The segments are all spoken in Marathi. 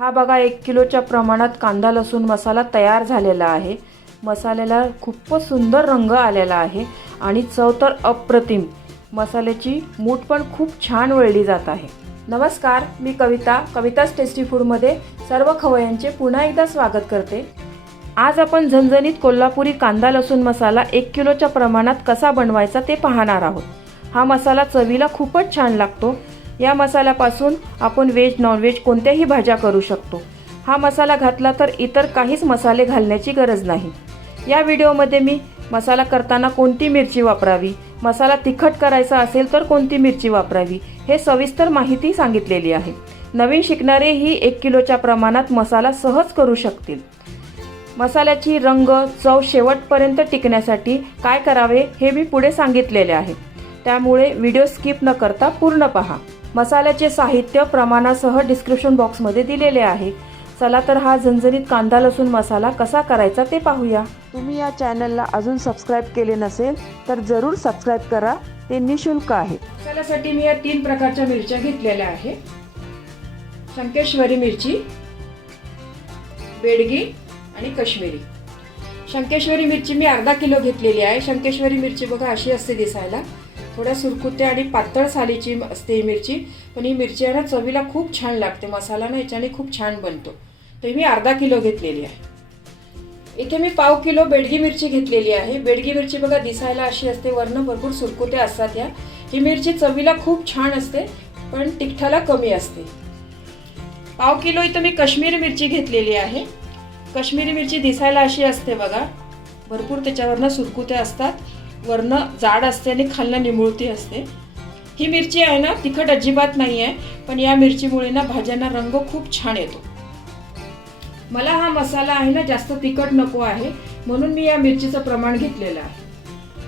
हा बघा एक किलोच्या प्रमाणात कांदा लसूण मसाला तयार झालेला आहे. मसाल्याला खूपच सुंदर रंग आलेला आहे आणि चव तर अप्रतिम. मसाल्याची मूठ पण खूप छान वळली जात आहे. नमस्कार मी कविता कविताच टेस्टी फूडमध्ये सर्व खवयांचे पुन्हा एकदा स्वागत करते. आज आपण झणझणीत कोल्हापुरी कांदा लसूण मसाला एक किलोच्या प्रमाणात कसा बनवायचा ते पाहणार आहोत. हा मसाला चवीला खूपच छान लागतो. या मसाल्यापासून आपण व्हेज नॉनव्हेज कोणत्याही भाज्या करू शकतो. हा मसाला घातला तर इतर काहीच मसाले घालण्याची गरज नाही. या व्हिडिओमध्ये मी मसाला करताना कोणती मिरची वापरावी मसाला तिखट करायचा असेल तर कोणती मिरची वापरावी हे सविस्तर माहिती सांगितलेली आहे. नवीन शिकणारे ही एक किलोच्या प्रमाणात मसाला सहज करू शकतील. मसाल्याची रंग चव शेवटपर्यंत टिकण्यासाठी काय करावे हे मी पुढे सांगितलेले आहे. त्यामुळे व्हिडिओ स्किप न करता पूर्ण पहा. मसाल्याचे साहित्य प्रमाणासह डिस्क्रिप्शन बॉक्समध्ये दिलेले आहे. चला तर हा झणझणीत कांदा लसूण मसाला कसा करायचा ते पाहूया. तुम्ही या चॅनलला अजून सबस्क्राईब केले नसेल तर जरूर सबस्क्राईब करा. ते निशुल्क आहे. मसाल्यासाठी मी या तीन प्रकारच्या मिरच्या घेतलेल्या आहे. शंकेश्वरी मिरची बेडगी आणि काश्मीरी. शंकेश्वरी मिरची मी अर्धा किलो घेतलेली आहे. शंकेश्वरी मिरची बघा अशी असते दिसायला. थोड्या सुरकुत्या आणि पातळ सालीची असते ही मिरची. पण ही मिरची आहे ना चवीला खूप छान लागते. मसाला ना याच्याने खूप छान बनतो. तर मी अर्धा किलो घेतलेली आहे. इथे मी पाव किलो बेडगी मिरची घेतलेली आहे. बेडगी मिरची बघा दिसायला अशी असते. वर्ण भरपूर सुरकुत्या असतात या ही मिरची चवीला खूप छान असते पण तिखटाला कमी असते. पाव किलो इथं मी काश्मीरी मिरची घेतलेली आहे. काश्मीरी मिरची दिसायला अशी असते बघा. भरपूर त्याच्यावरनं सुरकुत्या असतात. वरनं जाड असते आणि खालनं निमुळती असते. ही मिरची आहे ना तिखट अजिबात नाही आहे पण या मिरचीमुळे ना भाज्यांना रंग खूप छान येतो. मला हा मसाला आहे ना जास्त तिखट नको आहे म्हणून मी या मिरचीचं प्रमाण घेतलेलं आहे.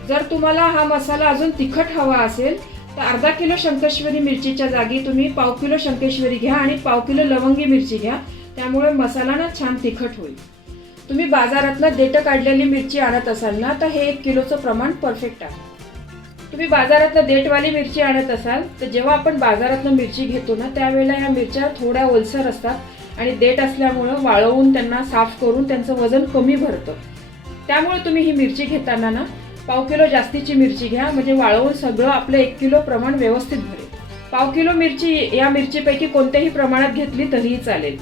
जर तुम्हाला हा मसाला अजून तिखट हवा असेल तर अर्धा किलो शंकेश्वरी मिरचीच्या जागी तुम्ही पाव किलो शंकेश्वरी घ्या आणि पाव किलो लवंगी मिरची घ्या त्यामुळे मसाला ना छान तिखट होईल. तुम्ही बाजारातनं देठं काढलेली मिरची आणत असाल ना तर हे एक किलोचं प्रमाण परफेक्ट आहे. तुम्ही बाजारातनं देठवाली मिरची आणत असाल तर जेव्हा आपण बाजारातनं मिरची घेतो ना त्यावेळेला या मिरच्या थोड्या ओलसर असतात आणि देठ असल्यामुळं वाळवून त्यांना साफ करून त्यांचं वजन कमी भरतं. त्यामुळे तुम्ही ही मिरची घेताना ना पाव किलो जास्तीची मिरची घ्या म्हणजे वाळवून सगळं आपलं एक किलो प्रमाण व्यवस्थित भरेल. पाव किलो मिरची या मिरचीपैकी कोणत्याही प्रमाणात घेतली तरीही चालेल.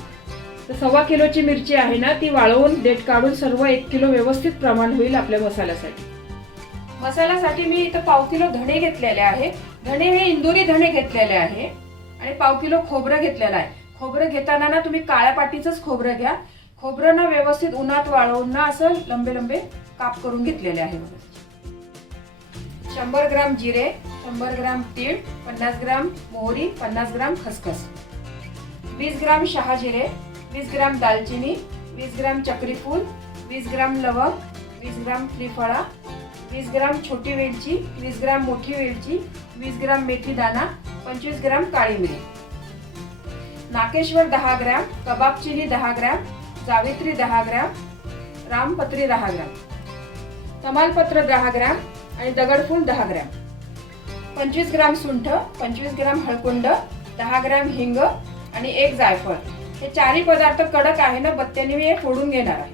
तर सव्वा किलोची मिरची आहे ना ती वाळवून देठ काढून सर्व एक किलो व्यवस्थित प्रमाण होईल आपल्या मसाल्यासाठी. मसाल्यासाठी मी इथं पाव किलो धणे घेतलेले आहे. धणे हे इंदुरी धणे घेतलेले आहे. आणि पाव किलो खोबरं घेतलेलं आहे. खोबरं घेताना ना तुम्ही काळ्या पाटीचंच खोबरं घ्या. खोबरं ना व्यवस्थित उन्हात वाळवून ना असं लंबे लंबे काप करून घेतलेले आहे. शंभर ग्राम जिरे शंभर ग्राम तीळ पन्नास ग्राम मोहरी पन्नास ग्राम खसखस. वीस ग्राम शहाजिरे वीस ग्राम दालचिनी वीस ग्राम चक्रीफूल वीस ग्राम लवंग वीस ग्राम त्रिफळा वीस ग्राम छोटी वेलची वीस ग्राम मोठी वेलची वीस ग्राम मेथी दाना पंचवीस ग्राम काळी मिरी. नाकेश्वर दहा ग्रॅम कबाब चिनी दहा ग्रॅम जावित्री दहा ग्रॅम रामपत्री दहा ग्रॅम. तमालपत्र दहा ग्रॅम आणि दगडफूल दहा ग्रॅम. पंचवीस ग्राम सुंठ पंचवीस ग्राम हळकुंड दहा ग्रॅम हिंग आणि एक जायफळ. हे चारही पदार्थ कडक आहे ना बत्त्याने मी हे फोडून घेणार आहे.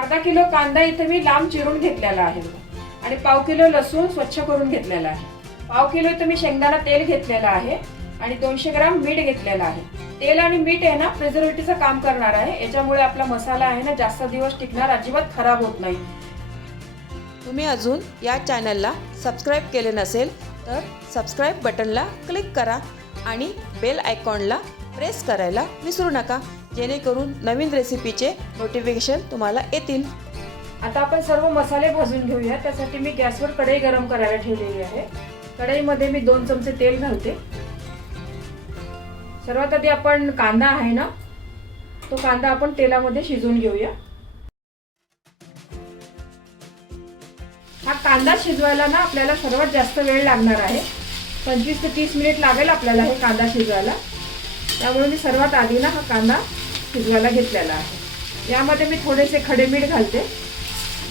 अर्धा किलो कांदा इथे मी लांब चिरून घेतलेला आहे. आणि पाव किलो लसूण स्वच्छ करून घेतलेला आहे. पाव किलो इथं मी शेंगदाणा तेल घेतलेलं आहे. आणि दोनशे ग्राम मीठ घेतलेलं आहे. तेल आणि मीठ आहे ना प्रिझर्वेटिव्हचं काम करणार आहे. याच्यामुळे आपला मसाला आहे ना जास्त दिवस टिकणार अजिबात खराब होत नाही. तुम्ही अजून या चॅनलला सबस्क्राईब केले नसेल तर सबस्क्राईब बटनला क्लिक करा आणि बेल आयकॉनला प्रेस करायला विसरू नका. जेणेकरून नवीन रेसिपीचे नोटिफिकेशन तुम्हाला येतील. आता आपण सर्व मसाले भाजून घेऊया. त्यासाठी मी गॅसवर कढई गरम करायला ठेवलेली आहे. कढईमध्ये मी दोन चमचे तेल घालते. सर्वात आधी आपण कांदा आहे ना तो कांदा आपण तेलामध्ये शिजवून घेऊया. हा कांदा शिजवायला ना आपल्याला सर्वात जास्त वेळ लागणार आहे. पंचवीस ते तीस मिनिट लागेल आपल्याला हे कांदा शिजवायला. त्यामुळे मी सर्वात आधी ना हा कांदा शिजवायला घेतलेला आहे. यामध्ये मी थोडेसे खडे मीठ घालते.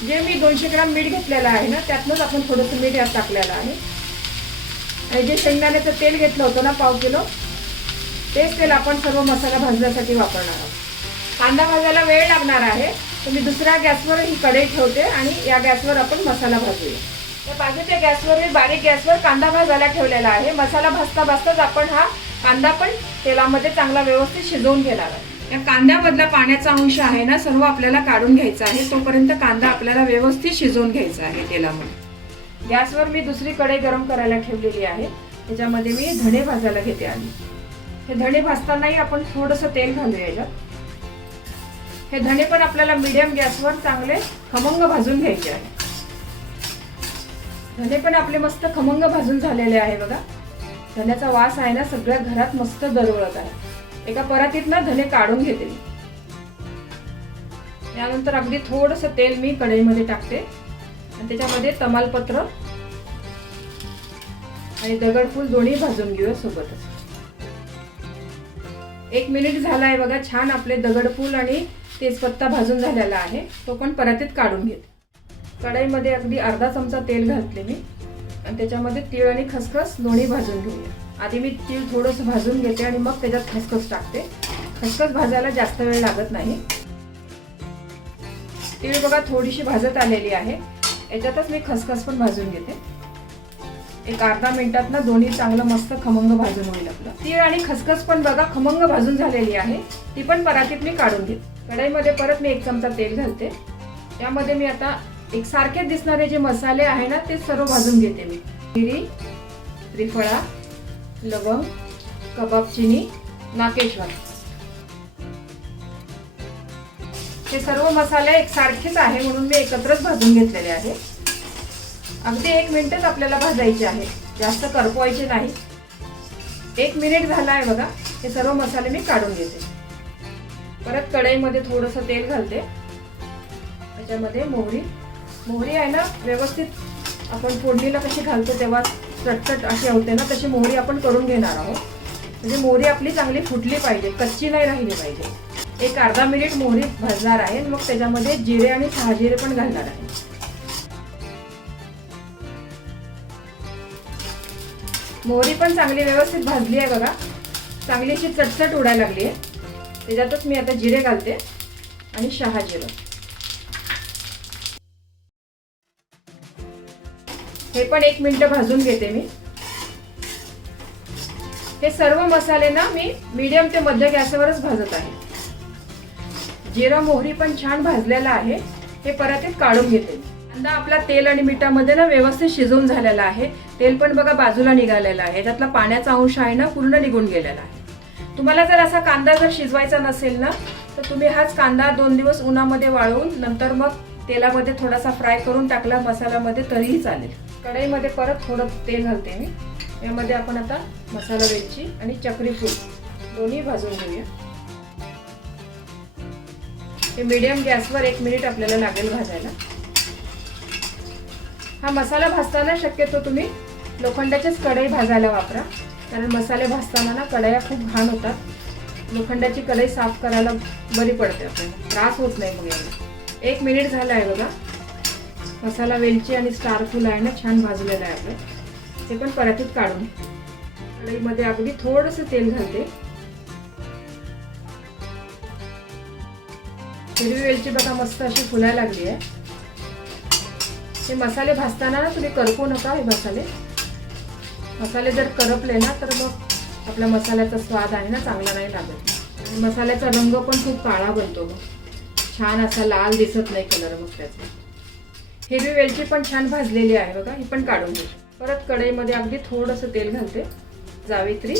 जे मी दोनशे ग्राम मीठ घेतलेलं आहे ना त्यातनंच आपण थोडंसं मीठ यात टाकलेलं आहे. आणि जे शेंगदाण्याचं तेल घेतलं होतं ना पाव किलो तेच तेल आपण सर्व मसाला भाजण्यासाठी वापरणार आहोत. कांदा भाजायला वेळ लागणार आहे. तर मी दुसऱ्या गॅसवर ही कढई ठेवते आणि या गॅसवर आपण मसाला भाजूया. या बाजूच्या गॅसवर मी बारीक गॅसवर कांदा भाजायला ठेवलेला आहे. मसाला भाजता भाजताच आपण हा कांदा पण तेलामध्ये चांगला व्यवस्थित शिजवून घेणार आहे. या कांद्यामधला पाण्याचा अंश आहे ना सर्व आपल्याला काढून घ्यायचा आहे. तोपर्यंत कांदा आपल्याला व्यवस्थित शिजवून घ्यायचा आहे तेलामध्ये. गॅसवर मी दुसरी कढई गरम करायला ठेवलेली आहे. त्याच्यामध्ये मी धणे भाजायला घेते आधी. हे धणे भाजतानाही आपण थोडंसं तेल घालूया याच्यात. हे धणे पण आपल्याला मीडियम गॅसवर चांगले खमंग भाजून घ्यायचे आहे. धणे पण आपले मस्त खमंग भाजून झालेले आहे बघा. धण्याचा वास आहे ना सगळ्या घरात मस्त दरवळत आहे. एका परातीत ना धने काढून घेते मी. अगदी थोडस तेल मी कढईमध्ये टाकते. आणि त्याच्यामध्ये तमालपत्र आणि दगडफूल दोन्ही भाजून घेऊया सोबतच. एक मिनिट झाला आहे बघा छान आपले दगडफूल आणि तेजपत्ता भाजून झालेला आहे. तो पण परातीत काढून घेते. कढईमध्ये अगदी अर्धा चमचा तेल घातले मी. आणि त्याच्यामध्ये तीळ आणि खसखस दोन्ही भाजून घेऊया आधी मी तीळ थोडंसं भाजून घेते आणि मग त्याच्यात खसखस टाकते. खसखस भाजायला जास्त वेळ लागत नाही. तीळ बघा थोडीशी भाजत आलेली आहे. याच्यातच मी खसखस पण भाजून घेते. एक अर्धा मिनिटात ना दोन्ही चांगलं मस्त खमंग भाजून होईल आपलं. तीळ आणि खसखस पण बघा खमंग भाजून झालेली आहे. ती पण परातीत मी काढून घेते. कढईमध्ये परत मी एक चमचा तेल घालते. त्यामध्ये मी आता एक सारखे दिसणारे जे मसाले आहे ना ते सर्व भाजून घेते मी. मिरी त्रिफळा लवंग कबाब चिनी नाकेश्वर. हे सर्व मसाले एक सारखेच आहे म्हणून मी एकत्रच भाजून घेतलेले आहे. अगदी एक मिनिटच आपल्याला भाजायचे आहे. जास्त करपवायचे नाही. एक मिनिट झाला आहे बघा हे सर्व मसाले मी काढून घेते. परत कढईमध्ये थोडंसं तेल घालते. त्याच्यामध्ये मोहरी मोहरी आहे ना व्यवस्थित आपण फोडणीला कशी घालतो तेव्हा चटचट अशी होते ना तशी मोहरी आपण करून घेणार आहोत. म्हणजे मोहरी आपली चांगली फुटली पाहिजे कच्ची नाही राहिली पाहिजे. एक अर्धा मिनिट मोहरी भाजणार आहे मग त्याच्यामध्ये जिरे आणि शहाजिरे पण घालणार आहे. मोहरी पण चांगली व्यवस्थित भाजली आहे बघा. चांगली अशी चटचट उडायला लागली आहे. त्याच्यातच मी आता जिरे घालते आणि शहा हे पण एक मिनटं भाजून घेते मी. हे सर्व मसाले ना मी मीडियम ते मध्य गॅसवरच भाजत आहे. जिरा मोहरी पण छान भाजलेला आहे. हे परातीत काढून घेते कांदा आपला तेल आणि मिठामध्ये ना व्यवस्थित शिजवून झालेला आहे. तेल पण बघा बाजूला निघालेलं आहे. त्यातला पाण्याचा अंश आहे ना पूर्ण निघून गेलेला आहे. तुम्हाला जर असा कांदा जर शिजवायचा नसेल ना तर तुम्ही हाच कांदा दोन दिवस उन्हामध्ये वाळवून नंतर मग तेलामध्ये थोडासा फ्राय करून टाकला मसाल्यामध्ये तरीही चालेल. कढईमध्ये परत थोडं तेल घालते मी. यामध्ये आपण आता मसाला वेलची आणि चक्रीफूल दोन्ही भाजून घेऊया. हे मीडियम गॅसवर एक मिनिट आपल्याला लागेल भाजायला. हा मसाला भाजताना शक्यतो तुम्ही लोखंडाचीच कढई भाजायला वापरा. कारण मसाले भाजताना ना कढया खूप घाण होतात. लोखंडाची कढई साफ करायला बरी पडते आपल्याला. त्रास होत नाही मग याला. एक मिनिट झाला आहे बघा. मसाला वेलची आणि स्टार फूल आहे ना छान भाजलेलं आहे आपलं. ते पण परातीत काढून. कढईमध्ये अगदी थोडंसं तेल घालते. हिरवी वेलची बघा मस्त अशी फुलायला लागली आहे. हे मसाले भाजताना ना तुम्ही करपू नका हे मसाले. मसाले जर करपले ना तर मग आपल्या मसाल्याचा स्वाद आहे ना चांगला नाही लागत. मसाल्याचा रंग पण खूप काळा बनतो. मग छान असा लाल दिसत नाही कलर मग त्याचा. हिरवी वेलची पण छान भाजलेली आहे बघा ही पण काढून घे परत कढईमध्ये अगदी थोडंसं तेल घालते जावित्री.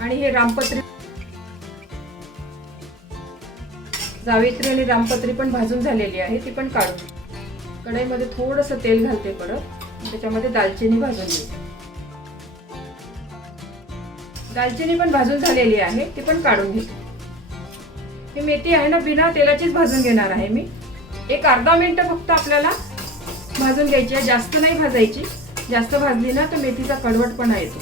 आणि हे रामपत्री जावित्री आणि रामपत्री पण भाजून झालेली आहे ती पण काढून कढईमध्ये थोडंसं तेल घालते परत त्याच्यामध्ये दालचिनी भाजून घेते दालचिनी पण भाजून झालेली आहे ती पण काढून घेते ही मेथी आहे ना बिना तेलाचीच भाजून घेणार आहे मी. एक अर्धा मिनटं फक्त आपल्याला भाजून घ्यायची आहे. जास्त नाही भाजायची. जास्त भाजली ना तर मेथीचा कडवटपणा येतो.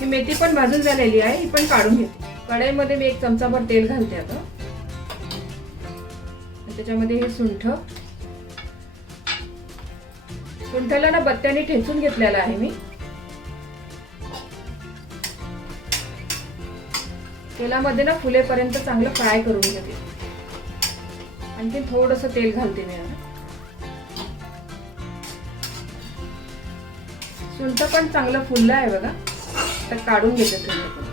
ही मेथी पण भाजून झालेली आहे. ही पण काढून घेते. कढईमध्ये मी एक चमचाभर तेल घालते आता. त्याच्यामध्ये हे सुंठ. सुंठला ना बत्त्याने ठेचून घेतलेला आहे मी. तेलामध्ये ना फुलेपर्यंत चांगलं फ्राय करून घेते. आणखी थोडंसं तेल घालते मी आता. पण चांगलं फुललं आहे बघा. तर काढून घेते सुंठ पण.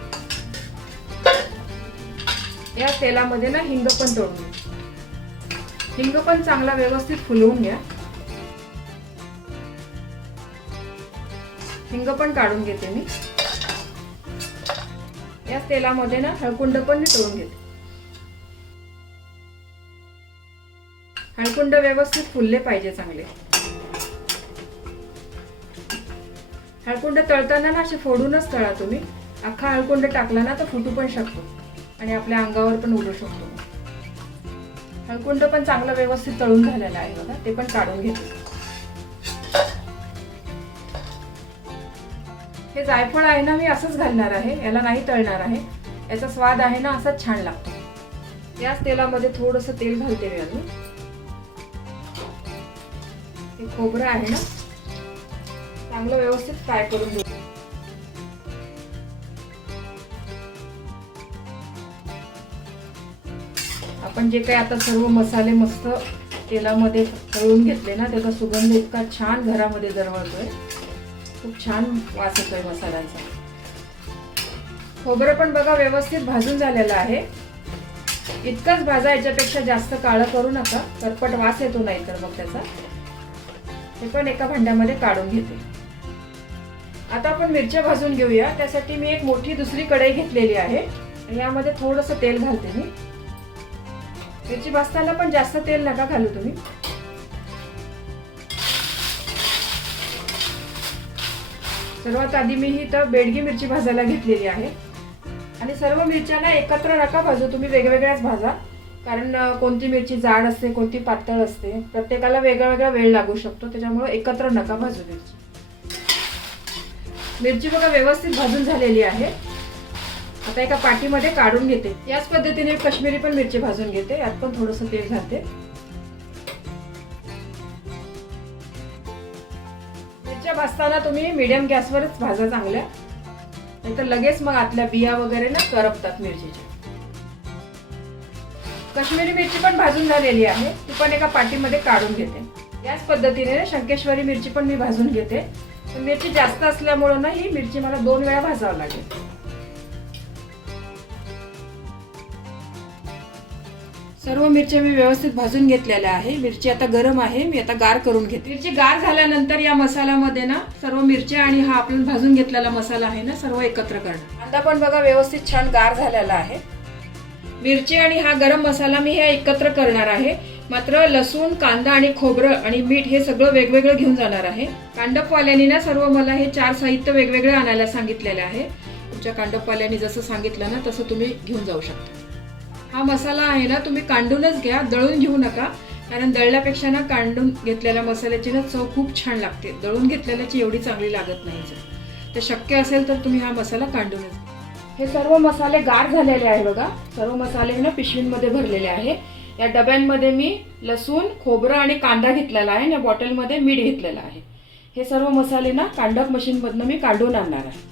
या तेलामध्ये ना हिंग पण तोडून हिंग पण चांगला व्यवस्थित फुलवून घ्या. हिंग पण काढून घेते मी. या तेलामध्ये ना हळकुंड पण मी तोडून घेते. कुंड व्यवस्थित फुलले पाहिजे चांगले. हळकुंड तळताना ना असे फोडूनच तळा तुम्ही. अख्खा हळकुंड टाकला ना तर फुटू पण शकतो. आणि आपल्या अंगावर पण उडू शकतो. हळकुंड पण चांगलं व्यवस्थित तळून झालेलं आहे बघा ते पण काढून घेते. हे जायफळ आहे ना मी असंच घालणार आहे. याला नाही तळणार आहे. याचा स्वाद आहे ना असाच छान लागतो. याच तेलामध्ये थोडस तेल घालते मी अजून. हे खोबरं आहे ना चांगलं व्यवस्थित फ्राय करून घेऊ. आपण जे काही आता सर्व मसाले मस्त तेलामध्ये तळून घेतले ना त्याचा सुगंध इतका छान घरामध्ये दरवळतोय. खूप छान वास येतोय मसाल्यांचा. खोबरं पण बघा व्यवस्थित भाजून झालेलं आहे. इतकंच भाजा याच्यापेक्षा जास्त काळं करू नका करपट वास येतो नाही तर मग त्याचा. हे पण एका भांड्यामध्ये काढून घेते. आता आपण मिरच्या भाजून घेऊया. त्यासाठी मी एक मोठी दुसरी कढई घेतलेली आहे. यामध्ये थोडस तेल घालते मी. मिरची भाजताना पण जास्त तेल नका घालू तुम्ही. सर्वात आधी मी ही तर बेडगी मिरची भाजायला घेतलेली आहे. आणि सर्व मिरच्यांना एकत्र नका भाजू. तुम्ही वेगवेगळ्याच भाजा. कारण कोणती मिरची जाड असते कोणती पातळ असते प्रत्येकाला वेगळा वेगळा वेळ लागू शकतो त्याच्यामुळे एकत्र नका भाजू मिरची. मिरची बघा व्यवस्थित भाजून झालेली आहे. आता एका पाटीमध्ये काढून घेते. याच पद्धतीने कश्मीरी पण मिरची भाजून घेते. यात पण थोडस तेल घालते. मिरच्या भाजताना तुम्ही मीडियम गॅसवरच भाजा चांगल्या. नाहीतर लगेच मग आतल्या बिया वगैरे ना करपतात मिरचीच्या. काश्मीरी मिरची पण भाजून झालेली आहे. ती पण एका पाटीमध्ये काढून घेते. याच पद्धतीने शंकेश्वरी मिरची पण मी भाजून घेते. मिरची जास्त असल्यामुळं ना ही मिरची मला दोन वेळा भाजावं लागेल. सर्व मिरच्या मी व्यवस्थित भाजून घेतलेल्या आहे. मिरची आता गरम आहे. मी आता गार करून घेते. मिरची गार झाल्यानंतर या मसाल्यामध्ये ना सर्व मिरच्या आणि हा आपण भाजून घेतलेला मसाला आहे ना सर्व एकत्र करणं. कांदा पण बघा व्यवस्थित छान गार झालेला आहे. मिरची आणि हा गरम मसाला मी हे एकत्र करणार आहे. मात्र लसूण कांदा आणि खोबरं आणि मीठ हे सगळं वेगवेगळं घेऊन जाणार आहे. कांडपवाल्यांनी ना सर्व मला हे चार साहित्य वेगवेगळे आणायला सांगितलेले आहे. तुमच्या कांडपवाल्यांनी जसं सांगितलं ना तसं तुम्ही घेऊन जाऊ शकता. हा मसाला आहे ना तुम्ही कांडूनच घ्या दळून घेऊ नका. कारण दळल्यापेक्षा ना कांडून घेतलेल्या मसाल्याची ना चव खूप छान लागते. दळून घेतलेल्याची एवढी चांगली लागत नाही तर शक्य असेल तर तुम्ही हा मसाला कांडूनच घ्या. हे सर्व मसाले गार झालेले आहे बघा. सर्व मसाले ना पिशवींमध्ये भरलेले आहे. या डब्यांमध्ये मी लसूण खोबरं आणि कांदा घेतलेला आहे आणि या बॉटलमध्ये मीठ घेतलेलं आहे. हे सर्व मसाले ना कांडक मशीनमधनं मी काढून आणणार आहे.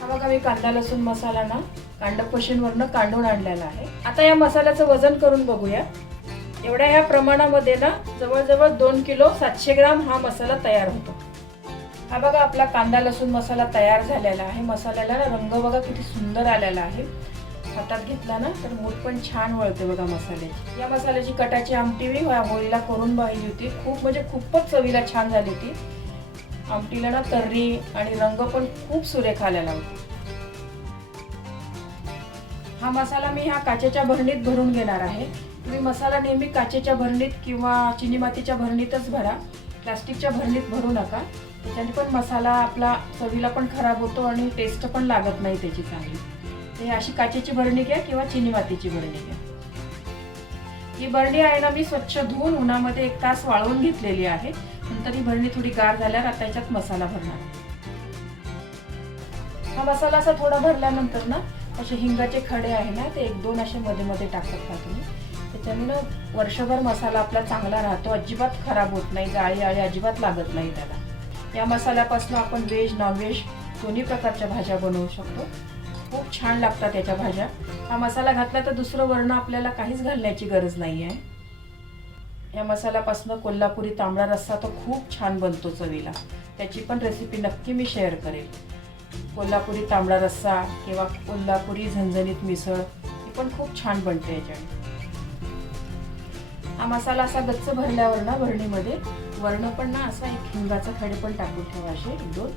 हा बघा मी कांदा लसूण मसाला ना कांडक मशीनवरनं काढून आणलेला आहे. आता या मसाल्याचं वजन करून बघूया. एवढ्या ह्या प्रमाणामध्ये ना जवळजवळ दोन किलो सातशे ग्राम हा मसाला तयार होतो. हा बघा आपला कांदा लसूण मसाला तयार झालेला आहे. मसाल्याला ना रंग बघा किती सुंदर आलेला आहे. हातात घेतला ना तर मूठ पण छान वळते बघा मसाल्याची या मसाल्याची कटाची आमटी मी होळीला करून पाहिली होती. खूप म्हणजे खूपच चवीला छान झाली होती आमटीला ना तर्री आणि रंग पण खूप सुरेख आलेला होता. हा मसाला मी ह्या काचेच्या भरणीत भरून घेणार आहे. तुम्ही मसाला नेहमी काचेच्या भरणीत किंवा चिनी मातीच्या भरणीतच भरा. प्लास्टिकच्या भरणीत भरू नका. त्याच्याने पण मसाला आपला चवीला पण खराब होतो आणि टेस्ट पण लागत नाही त्याची चांगली. ते अशी काचेची भरणी घ्या किंवा चिनी मातीची भरणी घ्या. ही बरणी आहे ना मी स्वच्छ धुवून उन्हामध्ये एक तास वाळवून घेतलेली आहे. नंतर ही भरणी थोडी गार झाल्यावर आता याच्यात मसाला भरणार हा मसाला असा थोडा भरल्यानंतर ना असे हिंगाचे खडे आहे ना ते एक दोन असे मध्ये मध्ये टाकत तुम्ही. त्याच्याने ना वर्षभर मसाला आपला चांगला राहतो. अजिबात खराब होत नाही जाळी आळी अजिबात लागत नाही त्याला. या मसाल्यापासून आपण व्हेज नॉनव्हेज दोन्ही प्रकारच्या भाज्या बनवू शकतो. खूप छान लागतात त्याच्या भाज्या. हा मसाला घातला तर दुसरं वर्ण आपल्याला काहीच घालण्याची गरज नाही आहे या मसाल्यापासून कोल्हापुरी तांबडा रस्सा तो खूप छान बनतो चवीला. त्याची पण रेसिपी नक्की मी शेअर करेल. कोल्हापुरी तांबडा रस्सा किंवा कोल्हापुरी झणझणीत मिसळ ही पण खूप छान बनते याच्याने हा मसाला असा गच्च भरल्यावर ना भरणीमध्ये वर्ण पण ना असा एक हिंगाचा खडे पण टाकून ठेवा असे एक दोन.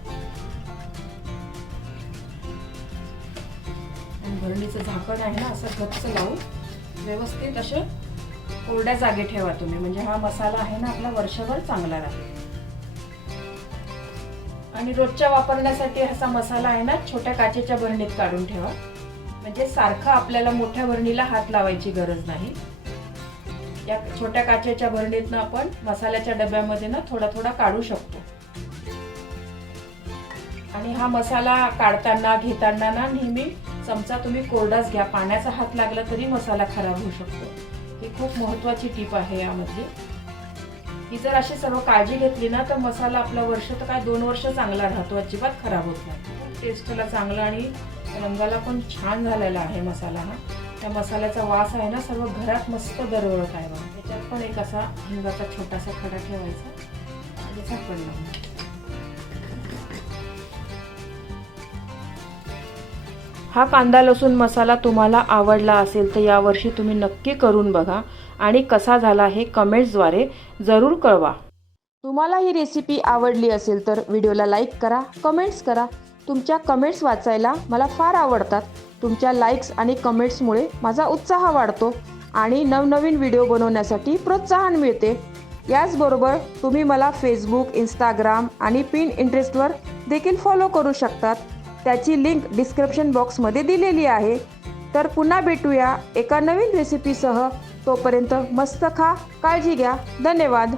आणि भरणीचं झाकण आहे ना असं गच्च लावून व्यवस्थित असे कोरड्या जागी ठेवा तुम्ही. म्हणजे हा मसाला आहे ना आपला वर्षभर चांगला राहील. आणि रोजच्या वापरण्यासाठी असा मसाला आहे ना छोट्या काचेच्या भरणीत काढून ठेवा. म्हणजे सारखं आपल्याला मोठ्या भरणीला हात लावायची गरज नाही. या छोट्या काचेच्या भरणीतनं आपण मसाल्याच्या डब्यामध्ये ना थोडा थोडा काढू शकतो. आणि हा मसाला काढताना घेताना ना नेहमी चमचा तुम्ही कोरडाच घ्या. पाण्याचा हात लागला तरी मसाला खराब होऊ शकतो. ही खूप महत्वाची टीप आहे यामधली ही जर अशी सर्व काळजी घेतली ना तर मसाला आपला वर्ष तर काय दोन वर्ष चांगला राहतो. अजिबात खराब होत नाही. टेस्टला चांगला आणि रंगाला पण छान झालेला आहे मसाला हा. त्या मसाल्याचा वास आहे ना सर्व घरात मस्त दरवळत आहे बघा. त्याच्यात पण एक असा हिंगाचा छोटासा खडा ठेवायचा. आणि झाकण लावून. हा कांदा लसूण मसाला तुम्हाला आवडला असेल तर यावर्षी तुम्ही नक्की करून बघा. आणि कसा झाला हे कमेंट्सद्वारे जरूर कळवा. तुम्हाला ही रेसिपी आवडली असेल तर व्हिडिओला लाईक करा कमेंट्स करा. तुमच्या कमेंट्स वाचायला मला फार आवडतात. तुमच्या लाईक्स आणि कमेंट्समुळे माझा उत्साह वाढतो आणि नवनवीन व्हिडिओ बनवण्यासाठी प्रोत्साहन मिळते. याचबरोबर तुम्ही मला फेसबुक इंस्टाग्राम आणि पिन इंटरेस्टवर देखील फॉलो करू शकतात. त्याची लिंक डिस्क्रिप्शन बॉक्समध्ये दिलेली आहे. तर पुन्हा भेटूया एका नवीन रेसिपीसह तोपर्यंत मस्त खा काळजी घ्या. धन्यवाद.